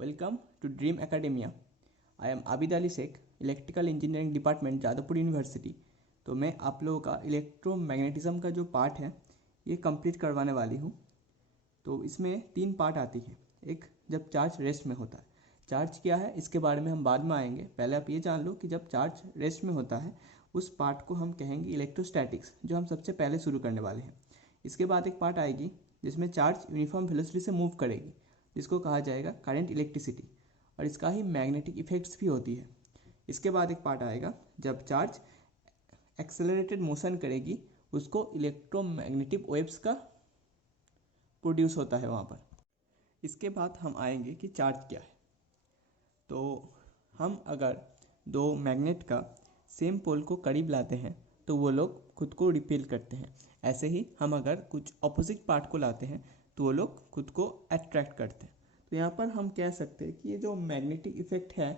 Welcome to Dream Academia. I am Abid Ali Sheikh, electrical engineering department Jadavpur university. तो मैं आप लोगों का इलेक्ट्रोमैग्नेटिज्म का जो पार्ट है ये कंप्लीट करवाने वाली हूँ। तो इसमें 3 पार्ट आती है। एक, जब चार्ज रेस्ट में होता है। चार्ज क्या है इसके बारे में हम बाद में आएंगे, पहले आप ये जान लो कि जब चार्ज रेस्ट में होता है उस पार्ट को हम कहेंगे इलेक्ट्रोस्टैटिक्स, जो हम सबसे पहले शुरू करने वाले हैं। इसके बाद एक पार्ट आएगी जिसमें चार्ज यूनिफॉर्म वेलोसिटी से मूव करेगी, जिसको कहा जाएगा करंट इलेक्ट्रिसिटी, और इसका ही मैग्नेटिक इफेक्ट्स भी होती है। इसके बाद एक पार्ट आएगा जब चार्ज एक्सेलरेटेड मोशन करेगी, उसको इलेक्ट्रोमैग्नेटिक वेव्स का प्रोड्यूस होता है वहाँ पर। इसके बाद हम आएंगे कि चार्ज क्या है। तो हम अगर दो मैग्नेट का सेम पोल को करीब लाते हैं तो वो लोग खुद को रिपेल करते हैं। ऐसे ही हम अगर कुछ अपोजिट पार्ट को लाते हैं तो वो लोग खुद को अट्रैक्ट करते हैं। तो यहाँ पर हम कह सकते हैं कि ये जो मैग्नेटिक इफेक्ट है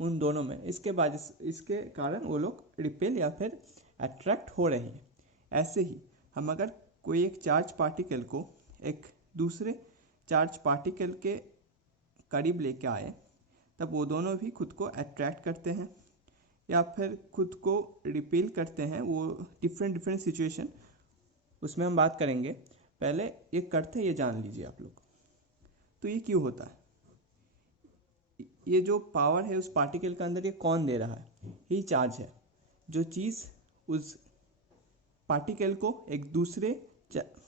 उन दोनों में, इसके कारण वो लोग रिपेल या फिर अट्रैक्ट हो रहे हैं। ऐसे ही हम अगर कोई एक चार्ज पार्टिकल को एक दूसरे चार्ज पार्टिकल के करीब लेके आए तब वो दोनों भी खुद को अट्रैक्ट करते हैं या फिर खुद को रिपेल करते हैं। वो डिफरेंट सिचुएशन उसमें हम बात करेंगे। पहले ये करते ये जान लीजिए आप लोग। तो ये क्यों होता है, ये जो पावर है उस पार्टिकल के अंदर ये कौन दे रहा है? ये चार्ज है। जो चीज़ उस पार्टिकल को एक दूसरे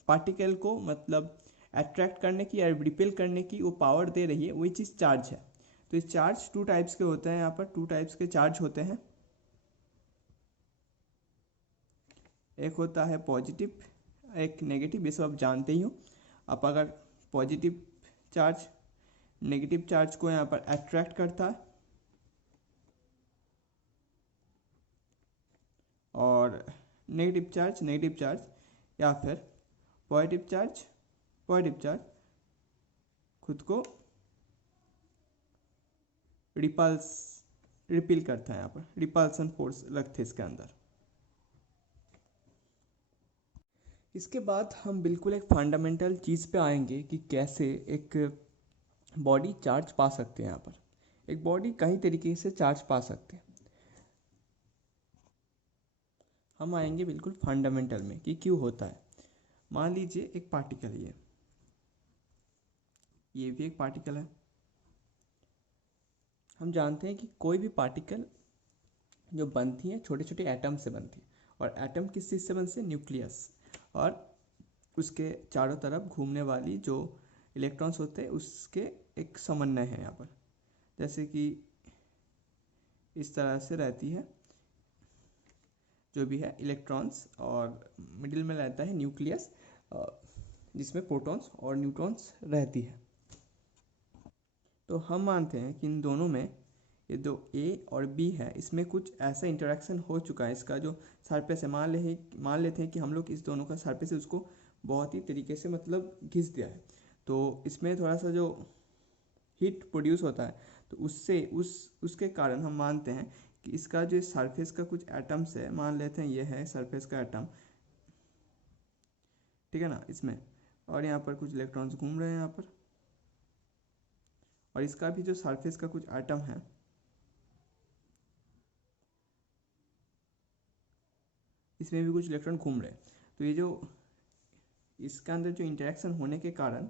पार्टिकल को मतलब अट्रैक्ट करने की या रिपेल करने की वो पावर दे रही है, वही चीज़ चार्ज है। तो ये चार्ज 2 टाइप्स के होते हैं। यहाँ पर 2 टाइप्स के चार्ज होते हैं। एक होता है पॉजिटिव, एक नेगेटिव। ये सब आप जानते ही हो। आप अगर पॉजिटिव चार्ज नेगेटिव चार्ज को यहाँ पर अट्रैक्ट करता है और नेगेटिव चार्ज या फिर पॉजिटिव चार्ज खुद को रिपेल करता है। यहाँ पर रिपल्सन फोर्स लगते हैं इसके अंदर। इसके बाद हम बिल्कुल एक फंडामेंटल चीज़ पे आएंगे कि कैसे एक बॉडी चार्ज पा सकते हैं। यहाँ पर एक बॉडी कई तरीके से चार्ज पा सकते हैं। हम आएंगे बिल्कुल फंडामेंटल में कि क्यों होता है। मान लीजिए एक पार्टिकल, ये भी एक पार्टिकल है। हम जानते हैं कि कोई भी पार्टिकल जो बनती है छोटे छोटे एटम से बनती है, और एटम किस चीज़ से बनती है? न्यूक्लियस। और उसके चारों तरफ घूमने वाली जो इलेक्ट्रॉन्स होते हैं उसके एक समन्वय है यहाँ पर। जैसे कि इस तरह से रहती है जो भी है इलेक्ट्रॉन्स, और मिडिल में रहता है न्यूक्लियस जिसमें प्रोटॉन्स और न्यूट्रॉन्स रहती है। तो हम मानते हैं कि इन दोनों में ये जो ए और बी है इसमें कुछ ऐसा इंटरेक्शन हो चुका है। इसका जो सरफेस है, मान लेते हैं कि हम लोग इस दोनों का सरफेस है उसको बहुत ही तरीके से मतलब घिस दिया है। तो इसमें थोड़ा सा जो हीट प्रोड्यूस होता है तो उसके कारण हम मानते हैं कि इसका जो सरफेस का कुछ एटम्स है, मान लेते हैं ये है सरफेस का एटम, ठीक है ना, इसमें, और यहाँ पर कुछ इलेक्ट्रॉन्स घूम रहे हैं यहाँ पर, और इसका भी जो सरफेस का कुछ एटम है इसमें भी कुछ इलेक्ट्रॉन घूम रहे हैं। तो ये जो इसके अंदर जो इंटरेक्शन होने के कारण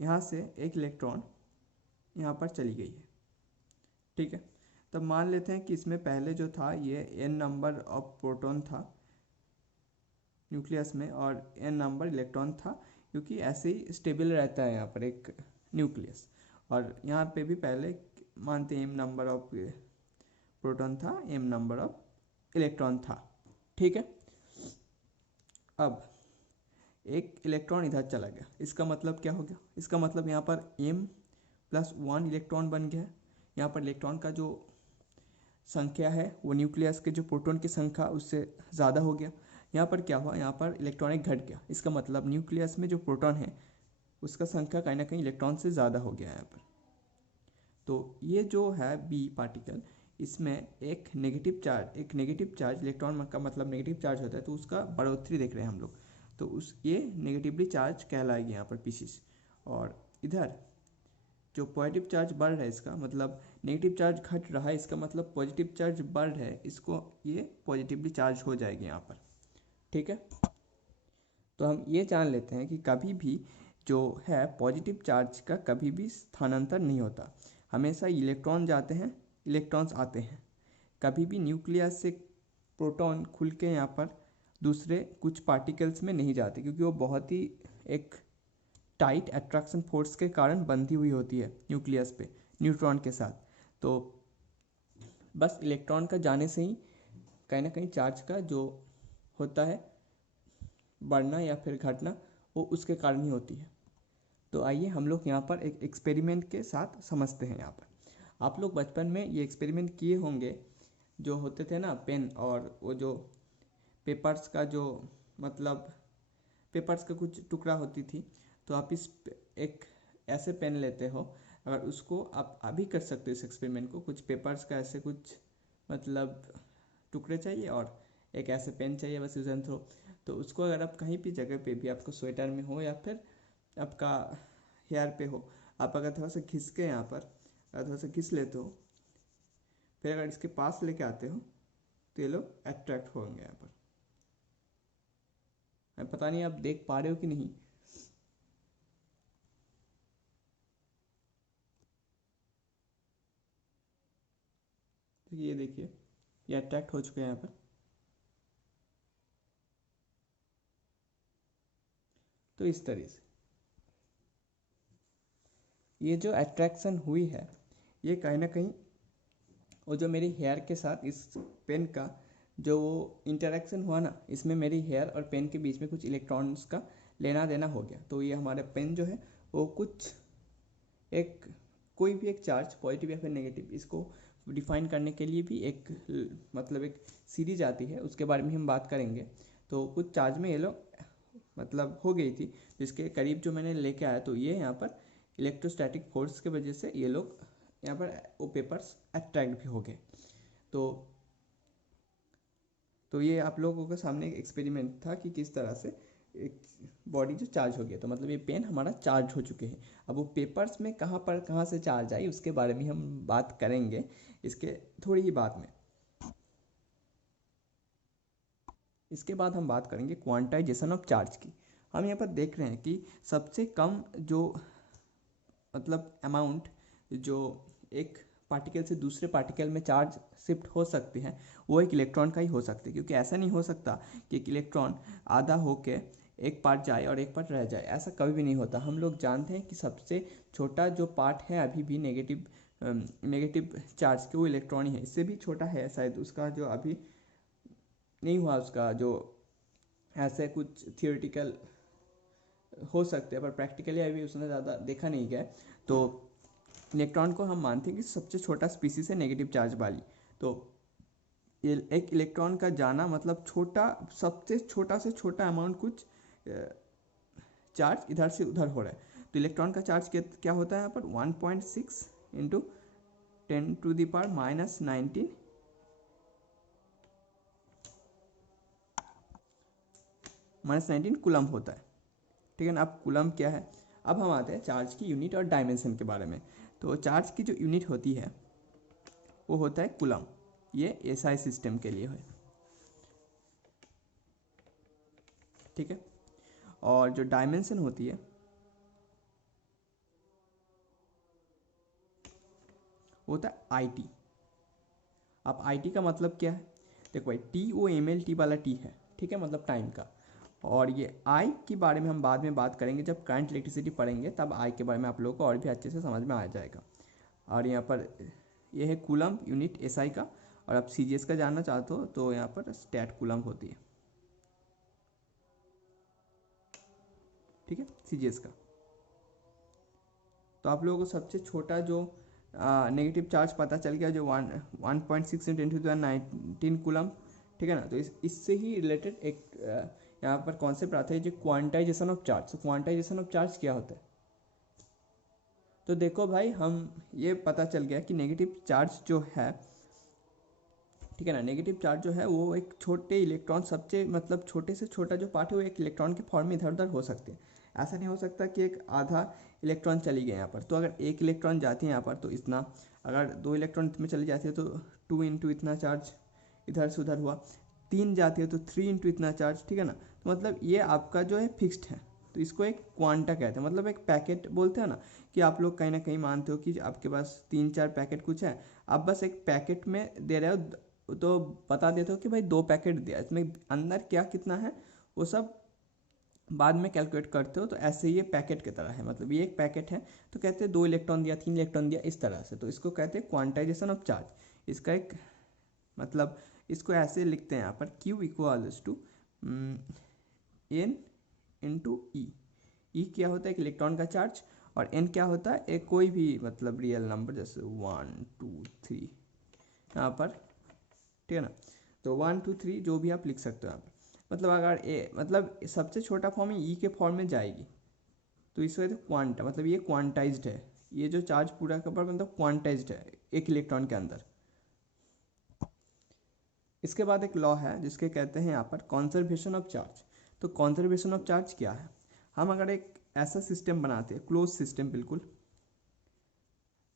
यहाँ से एक इलेक्ट्रॉन यहाँ पर चली गई है, ठीक है। तब मान लेते हैं कि इसमें पहले जो था ये n नंबर ऑफ प्रोटॉन था न्यूक्लियस में और n नंबर इलेक्ट्रॉन था, क्योंकि ऐसे ही स्टेबल रहता है यहाँ पर एक न्यूक्लियस। और यहाँ पे भी पहले मानते हैं m नंबर ऑफ प्रोटॉन था, m नंबर ऑफ इलेक्ट्रॉन था, ठीक है। अब एक इलेक्ट्रॉन इधर चला गया, इसका मतलब क्या हो गया? इसका मतलब यहाँ पर m+1 इलेक्ट्रॉन बन गया है। यहाँ पर इलेक्ट्रॉन का जो संख्या है वो न्यूक्लियस के जो प्रोटॉन की संख्या उससे ज़्यादा हो गया। यहाँ पर क्या हुआ? यहाँ पर इलेक्ट्रॉनिक घट गया। इसका मतलब न्यूक्लियस में जो प्रोटॉन है उसका संख्या कहीं ना कहीं इलेक्ट्रॉन से ज़्यादा हो गया है यहाँ पर। तो ये जो है बी पार्टिकल, इसमें एक नेगेटिव चार्ज इलेक्ट्रॉन का मतलब नेगेटिव चार्ज होता है, तो उसका बढ़ोतरी देख रहे हैं हम लोग। तो ये नेगेटिवली चार्ज कहलाएगी यहाँ पर पीसीस। और इधर जो पॉजिटिव चार्ज बढ़ रहा है इसका मतलब नेगेटिव चार्ज घट रहा है, इसका मतलब पॉजिटिव चार्ज बढ़ रहा है, इसको ये पॉजिटिवली चार्ज हो जाएगी यहाँ पर। ठीक है, तो हम ये जान लेते हैं कि कभी भी जो है पॉजिटिव चार्ज का कभी भी स्थानांतर नहीं होता, हमेशा इलेक्ट्रॉन जाते हैं इलेक्ट्रॉन्स आते हैं। कभी भी न्यूक्लियस से प्रोटॉन खुल के यहाँ पर दूसरे कुछ पार्टिकल्स में नहीं जाते, क्योंकि वो बहुत ही एक टाइट अट्रैक्शन फोर्स के कारण बंधी हुई होती है न्यूक्लियस पे न्यूट्रॉन के साथ। तो बस इलेक्ट्रॉन का जाने से ही कहीं ना कहीं चार्ज का जो होता है बढ़ना या फिर घटना वो उसके कारण ही होती है। तो आइए हम लोग यहाँ पर एक एक्सपेरिमेंट के साथ समझते हैं। यहाँ पर आप लोग बचपन में ये एक्सपेरिमेंट किए होंगे, जो होते थे ना पेन और वो जो पेपर्स का जो मतलब पेपर्स का कुछ टुकड़ा होती थी, तो आप एक ऐसे पेन लेते हो, अगर उसको आप अभी कर सकते हो इस एक्सपेरिमेंट को, कुछ पेपर्स का ऐसे कुछ मतलब टुकड़े चाहिए और एक ऐसे पेन चाहिए, बस यूज एंड थ्रो। तो उसको अगर आप कहीं भी जगह पे भी, आपको स्वेटर में हो या फिर आपका हेयर पे हो, आप अगर थोड़ा सा घिस के यहाँ पर अगर थोड़ा सा घिस लेते हो, फिर अगर इसके पास लेके आते हो तो ये लोग अट्रैक्ट होंगे यहाँ पर। पता नहीं आप देख पा रहे हो कि नहीं। तो ये देखिए ये अट्रैक्ट हो चुके हैं यहाँ पर। तो इस तरह से ये जो अट्रैक्शन हुई है, ये कहीं ना कहीं वो जो मेरी हेयर के साथ इस पेन का जो वो इंटरेक्शन हुआ ना, इसमें मेरी हेयर और पेन के बीच में कुछ इलेक्ट्रॉन्स का लेना देना हो गया। तो ये हमारा पेन जो है वो कुछ एक कोई भी एक चार्ज पॉजिटिव या फिर नेगेटिव, इसको डिफाइन करने के लिए भी एक मतलब एक सीरीज आती है, उसके बारे में हम बात करेंगे। तो कुछ चार्ज में ये लोग मतलब हो गई थी, जिसके करीब जो मैंने लेके आया, तो ये यहाँ पर इलेक्ट्रोस्टैटिक फोर्स की वजह से ये लोग यहाँ पर वो पेपर्स अट्रैक्ट भी हो गए। तो ये आप लोगों के सामने एक एक्सपेरिमेंट था कि किस तरह से एक बॉडी जो चार्ज हो गया, तो मतलब ये पेन हमारा चार्ज हो चुके हैं। अब वो पेपर्स में कहाँ से चार्ज आई उसके बारे में हम बात करेंगे इसके थोड़ी ही बाद में। इसके बाद हम बात करेंगे क्वांटाइजेशन ऑफ चार्ज की। हम यहाँ पर देख रहे हैं कि सबसे कम जो मतलब अमाउंट जो एक पार्टिकल से दूसरे पार्टिकल में चार्ज शिफ्ट हो सकते हैं, वो एक इलेक्ट्रॉन का ही हो सकता है, क्योंकि ऐसा नहीं हो सकता कि एक इलेक्ट्रॉन आधा होके एक पार्ट जाए और एक पार्ट रह जाए, ऐसा कभी भी नहीं होता। हम लोग जानते हैं कि सबसे छोटा जो पार्ट है अभी भी नेगेटिव चार्ज के, वो इलेक्ट्रॉन ही है। इससे भी छोटा है शायद उसका जो अभी नहीं हुआ, उसका जो ऐसे कुछ थियोरेटिकल हो सकते हैं, पर प्रैक्टिकली अभी उसने ज़्यादा देखा नहीं गया। तो इलेक्ट्रॉन को हम मानते हैं कि सबसे छोटा स्पीसीज है नेगेटिव चार्ज वाली। तो ये एक इलेक्ट्रॉन का जाना मतलब छोटा, सबसे छोटा से छोटा अमाउंट कुछ चार्ज इधर से उधर हो रहा है। तो इलेक्ट्रॉन का चार्ज क्या होता है यहाँ पर 1.6 इंटू 10⁻⁻19 -19 कूलम होता है। ठीक है ना। अब कूलम क्या है, अब हम आते हैं चार्ज की यूनिट और डायमेंशन के बारे में। तो चार्ज की जो यूनिट होती है वो होता है कूलम, ये एसआई सिस्टम के लिए है। ठीक है, और जो डायमेंशन होती है वो होता है आईटी। अब आईटी का मतलब क्या है, देखो भाई TOMLT वाला टी है, ठीक है, मतलब टाइम का। और ये आई के बारे में हम बाद में बात करेंगे, जब करंट इलेक्ट्रिसिटी पढ़ेंगे तब आई के बारे में आप लोगों को और भी अच्छे से समझ में आ जाएगा। और यहाँ पर ये है कूलम यूनिट एसआई का। और आप सीजीएस का जानना चाहते हो तो यहाँ पर स्टैट कूलम होती है। ठीक है, सीजीएस का। तो आप लोगों को सबसे छोटा जो नेगेटिव चार्ज पता चल गया, जो 1.6 × 10⁻19 कूलम। ठीक है ना। तो इससे ही रिलेटेड एक यहाँ पर कॉन्सेप्ट आता है जो क्वांटाइजेशन ऑफ चार्ज। तो क्वांटाइजेशन ऑफ चार्ज क्या होता है, तो देखो भाई हम ये पता चल गया कि नेगेटिव चार्ज जो है, ठीक है ना, नेगेटिव चार्ज जो है वो एक छोटे इलेक्ट्रॉन, सबसे मतलब छोटे से छोटा जो पार्ट है वो एक इलेक्ट्रॉन के फॉर्म में इधर उधर हो सकते हैं। ऐसा नहीं हो सकता कि एक आधा इलेक्ट्रॉन चली गए यहाँ पर, तो अगर एक इलेक्ट्रॉन जाती है यहाँ पर तो इतना, अगर 2 इलेक्ट्रॉन इसमें चली जाती है तो 2 इंटू इतना चार्ज इधर से उधर हुआ, 3 जाती है तो 3 इंटू इतना चार्ज, ठीक है ना। तो मतलब ये आपका जो है फिक्स्ड है, तो इसको एक क्वांटा कहते हैं, मतलब एक पैकेट बोलते हैं ना, कि आप लोग कहीं ना कहीं मानते हो कि आपके पास 3-4 पैकेट कुछ है, आप बस एक पैकेट में दे रहे हो तो बता देते हो कि भाई 2 पैकेट दिया, इसमें अंदर क्या कितना है वो सब बाद में कैलकुलेट करते हो। तो ऐसे ये पैकेट की तरह है, मतलब ये एक पैकेट है तो कहते हैं 2 इलेक्ट्रॉन दिया, 3 इलेक्ट्रॉन दिया, इस तरह से, तो इसको कहते हैं क्वांटाइजेशन ऑफ चार्ज। इसका एक मतलब इसको ऐसे लिखते हैं यहाँ पर Q equals to N into e क्या होता है, एक इलेक्ट्रॉन का चार्ज, और N क्या होता है, एक कोई भी मतलब रियल नंबर, जैसे 1 2 3 यहाँ पर, ठीक है ना। तो 1 2 3 जो भी आप लिख सकते हो यहाँ पर, मतलब अगर ए मतलब सबसे छोटा फॉर्म ई के फॉर्म में जाएगी तो इस वजह से क्वांटा, मतलब ये क्वांटाइज्ड है, ये जो चार्ज पूरा का पूरा मतलब क्वांटाइज्ड है एक इलेक्ट्रॉन के अंदर। इसके बाद एक लॉ है जिसके कहते हैं यहाँ पर कॉन्जर्वेशन ऑफ चार्ज। तो कॉन्जर्वेशन ऑफ चार्ज क्या है, हम अगर एक ऐसा सिस्टम बनाते हैं, क्लोज सिस्टम बिल्कुल,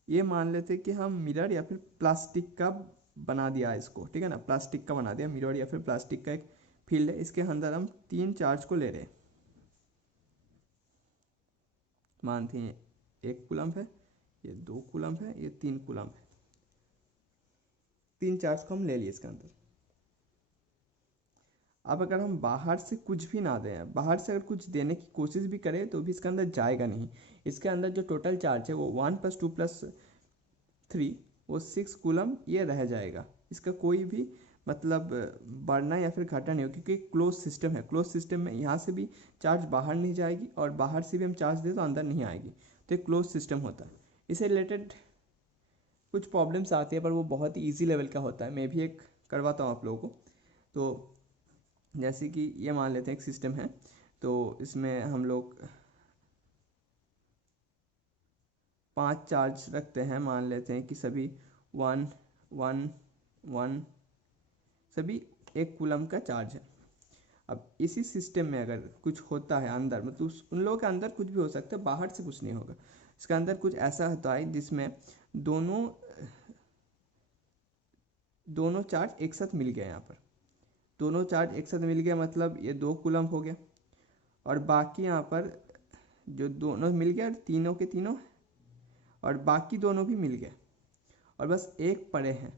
ये मान लेते हैं कि हम मिरर या फिर प्लास्टिक का बना दिया है इसको, ठीक है ना, प्लास्टिक का बना दिया मिरर या फिर प्लास्टिक का एक फील्ड है, इसके अंदर हम 3 चार्ज को ले रहे हैं, मानते हैं 1 कूलम्ब है, ये 2 कूलम्ब है, ये 3 कूलम्ब है, 3 चार्ज को हम ले लिए इसके अंदर। अब अगर हम बाहर से कुछ भी ना दें, बाहर से अगर कुछ देने की कोशिश भी करें तो भी इसके अंदर जाएगा नहीं, इसके अंदर जो टोटल चार्ज है वो 1 + 2 + 3 वो 6 कूलम ये रह जाएगा, इसका कोई भी मतलब बढ़ना या फिर घटना नहीं हो, क्योंकि क्लोज सिस्टम है, क्लोज सिस्टम में यहाँ से भी चार्ज बाहर नहीं जाएगी और बाहर से भी हम चार्ज दें तो अंदर नहीं आएगी, तो एक क्लोज सिस्टम होता है। इससे रिलेटेड कुछ प्रॉब्लम्स आती है पर वो बहुत ही ईजी लेवल का होता है, मैं भी एक करवाता हूँ आप लोगों को। तो जैसे कि ये मान लेते हैं एक सिस्टम है, तो इसमें हम लोग 5 चार्ज रखते हैं, मान लेते हैं कि सभी 1 1 1 सभी 1 कूलम का चार्ज है। अब इसी सिस्टम में अगर कुछ होता है अंदर, मतलब उन लोगों के अंदर कुछ भी हो सकता है, बाहर से कुछ नहीं होगा, इसके अंदर कुछ ऐसा होता है जिसमें दोनों चार्ज एक साथ मिल गए, यहाँ पर दोनों चार्ज एक साथ मिल गया, मतलब ये 2 कूलम हो गया, और बाकी यहाँ पर जो दोनों मिल गया तीनों के तीनों, और बाकी दोनों भी मिल गए और बस एक पड़े हैं,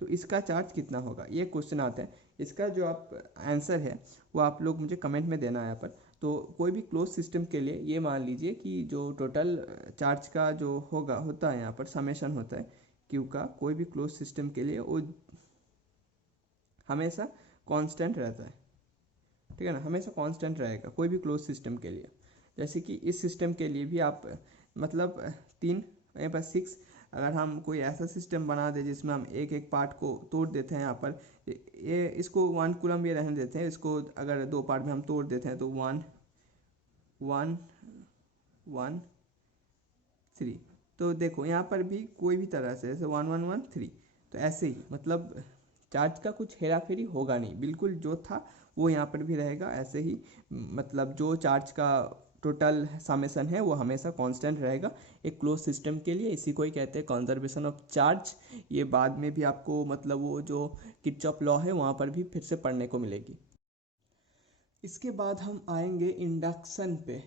तो इसका चार्ज कितना होगा, ये क्वेश्चन आता है। इसका जो आप आंसर है वो आप लोग मुझे कमेंट में देना है यहाँ पर। तो कोई भी क्लोज सिस्टम के लिए ये मान लीजिए कि जो टोटल चार्ज का जो होता है यहाँ पर समेशन होता है क्यू का, कोई भी क्लोज सिस्टम के लिए वो हमेशा कांस्टेंट रहता है, ठीक है ना, हमेशा कांस्टेंट रहेगा कोई भी क्लोज सिस्टम के लिए। जैसे कि इस सिस्टम के लिए भी आप मतलब 3 यहाँ पर 6, अगर हम कोई ऐसा सिस्टम बना दे जिसमें हम एक एक पार्ट को तोड़ देते हैं, यहाँ पर ये इसको 1 कूलम ये रहने देते हैं, इसको अगर 2 पार्ट में हम तोड़ देते हैं तो 1 1 1 3, तो देखो यहाँ पर भी कोई भी तरह से ऐसे 1 1 1 3, तो ऐसे ही मतलब चार्ज का कुछ हेरा फेरी होगा नहीं, बिल्कुल जो था वो यहाँ पर भी रहेगा ऐसे ही, मतलब जो चार्ज का टोटल समेशन है वो हमेशा कांस्टेंट रहेगा एक क्लोज सिस्टम के लिए। इसी को ही कहते हैं कंजर्वेशन ऑफ चार्ज। ये बाद में भी आपको मतलब वो जो किरचॉफ लॉ है वहाँ पर भी फिर से पढ़ने को मिलेगी। इसके बाद हम आएंगे इंडक्शन पे,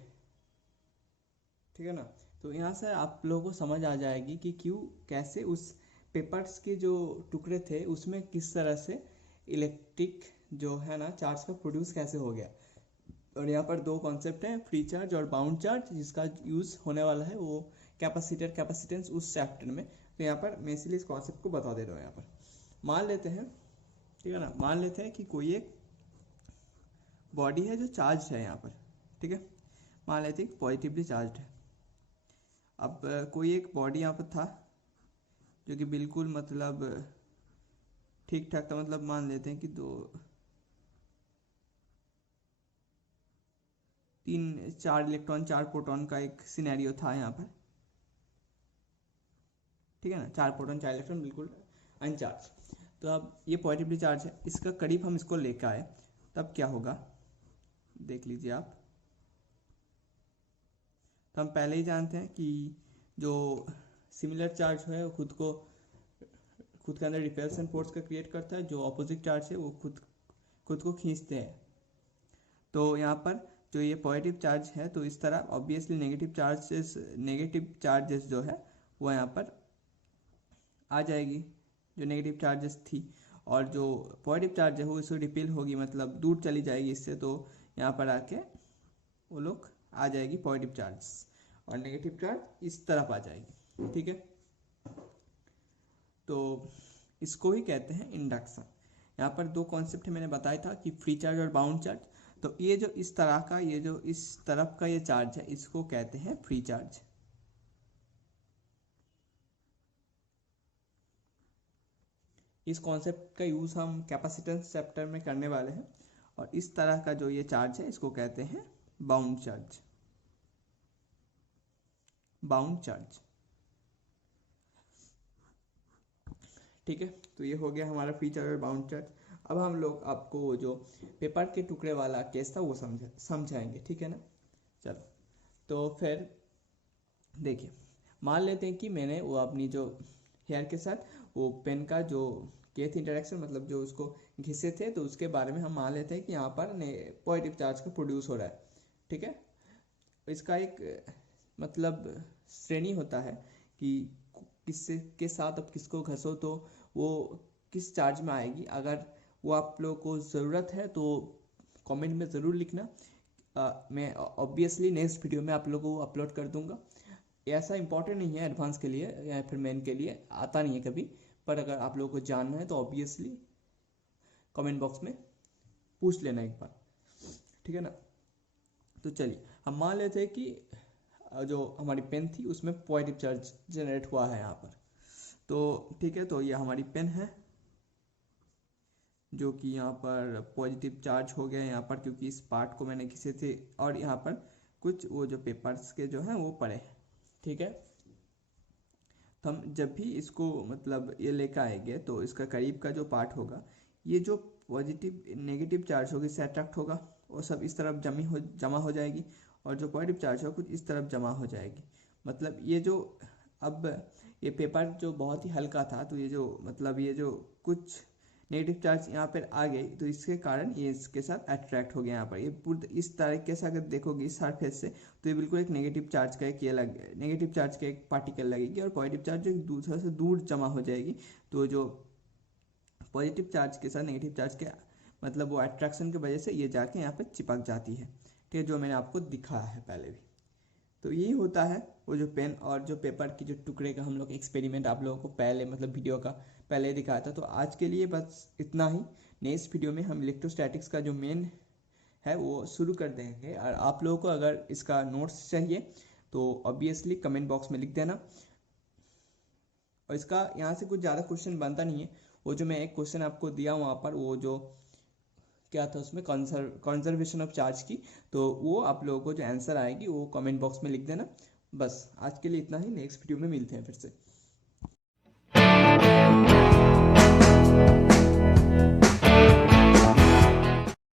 ठीक है ना। तो यहाँ से आप लोगों को समझ आ जाएगी कि क्यों कैसे उस पेपर्स के जो टुकड़े थे उसमें किस तरह से इलेक्ट्रिक जो है ना चार्ज का प्रोड्यूस कैसे हो गया। और यहाँ पर 2 कॉन्सेप्ट हैं, फ्री चार्ज और बाउंड चार्ज, जिसका यूज़ होने वाला है वो कैपेसिटर कैपेसिटेंस उस चैप्टर में। तो यहाँ पर मैं इसलिए इस कॉन्सेप्ट को बता दे रहा हूँ। यहाँ पर मान लेते हैं, ठीक है ना, मान लेते हैं कि कोई एक बॉडी है जो चार्ज है यहाँ पर, ठीक है, मान लेते हैं पॉजिटिवली चार्ज है। अब कोई एक बॉडी यहाँ पर था जो कि बिल्कुल मतलब ठीक ठाक था, मतलब मान लेते हैं कि 4 इलेक्ट्रॉन 4 प्रोटॉन का एक सिनेरियो था यहाँ पर, ठीक है ना, 4 प्रोटॉन 4 इलेक्ट्रॉन बिल्कुल अनचार्ज। तो अब ये पॉजिटिवली चार्ज है, इसका करीब हम इसको लेकर आए, तब क्या होगा देख लीजिए आप। तो हम पहले ही जानते हैं कि जो सिमिलर चार्ज है वो खुद के अंदर रिपल्सन फोर्स का क्रिएट करता है, जो अपोजिट चार्ज है वो खुद को खींचते हैं। तो यहाँ पर जो ये पॉजिटिव चार्ज है तो इस तरह ऑब्वियसली नेगेटिव चार्जेस जो है वो यहाँ पर आ जाएगी, जो नेगेटिव चार्जेस थी, और जो पॉजिटिव चार्ज है वो इसको रिपेल होगी, मतलब दूर चली जाएगी इससे, तो यहाँ पर आके वो लोग आ जाएगी पॉजिटिव चार्ज, और नेगेटिव चार्ज इस तरफ आ जाएगी। ठीक है, तो इसको ही कहते हैं इंडक्शन। यहाँ पर दो कॉन्सेप्ट मैंने बताया था कि फ्री चार्ज और बाउंड चार्ज। तो ये जो इस तरह का, ये जो इस तरफ का ये चार्ज है, इसको कहते हैं फ्री चार्ज। इस कॉन्सेप्ट का यूज़ हम कैपेसिटेंस चैप्टर में करने वाले हैं। और इस तरह का जो ये चार्ज है इसको कहते हैं बाउंड चार्ज। बाउंड चार्ज, ठीक है। तो ये हो गया हमारा फ्री चार्ज और बाउंड चार्ज। अब हम लोग आपको जो पेपर के टुकड़े वाला केस था वो समझाएंगे, ठीक है ना। चलो, तो फिर देखिए, मान लेते हैं कि मैंने वो अपनी जो हेयर के साथ वो पेन का जो केथ इंटरेक्शन, मतलब जो उसको घिसे थे, तो उसके बारे में हम मान लेते हैं कि यहाँ पर पॉजिटिव चार्ज का प्रोड्यूस हो रहा है। ठीक है, इसका एक मतलब श्रेणी होता है कि किससे के साथ अब किसको घसो तो वो किस चार्ज में आएगी। अगर वो आप लोगों को ज़रूरत है तो कमेंट में ज़रूर लिखना। मैं ऑब्वियसली नेक्स्ट वीडियो में आप लोगों को अपलोड कर दूंगा। ऐसा इंपॉर्टेंट नहीं है एडवांस के लिए या फिर मेन के लिए, आता नहीं है कभी, पर अगर आप लोगों को जानना है तो ऑब्वियसली कमेंट बॉक्स में पूछ लेना एक बार, ठीक है ना। तो चलिए, हम मान लेते हैं कि जो हमारी पेन थी उसमें पॉजिटिव चार्ज जनरेट हुआ है यहाँ पर। तो ठीक है, तो ये हमारी पेन है जो कि यहाँ पर पॉजिटिव चार्ज हो गया यहाँ पर, क्योंकि इस पार्ट को मैंने घिसे थे, और यहाँ पर कुछ वो जो पेपर्स के जो हैं वो पड़े हैं। ठीक है, तो हम जब भी इसको मतलब ये लेकर आएंगे तो इसका करीब का जो पार्ट होगा, ये जो पॉजिटिव नेगेटिव चार्ज होगी इससे अट्रैक्ट होगा, वो सब इस तरफ जमा हो जाएगी, और जो पॉजिटिव चार्ज होगा कुछ इस तरफ जमा हो जाएगी। मतलब ये जो अब ये पेपर जो बहुत ही हल्का था, तो ये जो मतलब ये जो कुछ नेगेटिव चार्ज यहाँ पर आ गई, तो इसके कारण ये इसके साथ अट्रैक्ट हो गया। यहाँ पर ये पूरे इस तरीके से अगर देखोगे इस सरफेस से, तो ये बिल्कुल एक नेगेटिव चार्ज का एक नेगेटिव चार्ज का एक पार्टिकल लगेगी, और पॉजिटिव चार्ज एक दूसरे से दूर जमा हो जाएगी। तो जो पॉजिटिव चार्ज के साथ नेगेटिव चार्ज के मतलब वो अट्रैक्शन की वजह से ये जाके यहाँ पर चिपक जाती है। ठीक है, जो मैंने आपको दिखाया है पहले भी। तो यही होता है वो जो पेन और जो पेपर की जो टुकड़े का हम लोग एक्सपेरिमेंट आप लोगों को पहले मतलब वीडियो का पहले दिखाया था। तो आज के लिए बस इतना ही। नेक्स्ट वीडियो में हम इलेक्ट्रोस्टैटिक्स का जो मेन है वो शुरू कर देंगे। और आप लोगों को अगर इसका नोट्स चाहिए तो ऑब्वियसली कमेंट बॉक्स में लिख देना। और इसका यहाँ से कुछ ज़्यादा क्वेश्चन बनता नहीं है। वो जो मैं एक क्वेश्चन आपको दिया वहाँ पर, वो जो क्या था उसमें कंजर्वेशन ऑफ चार्ज की, तो वो आप लोगों को जो आंसर आएगी वो कमेंट बॉक्स में लिख देना। बस आज के लिए इतना ही, नेक्स्ट वीडियो में मिलते हैं फिर से।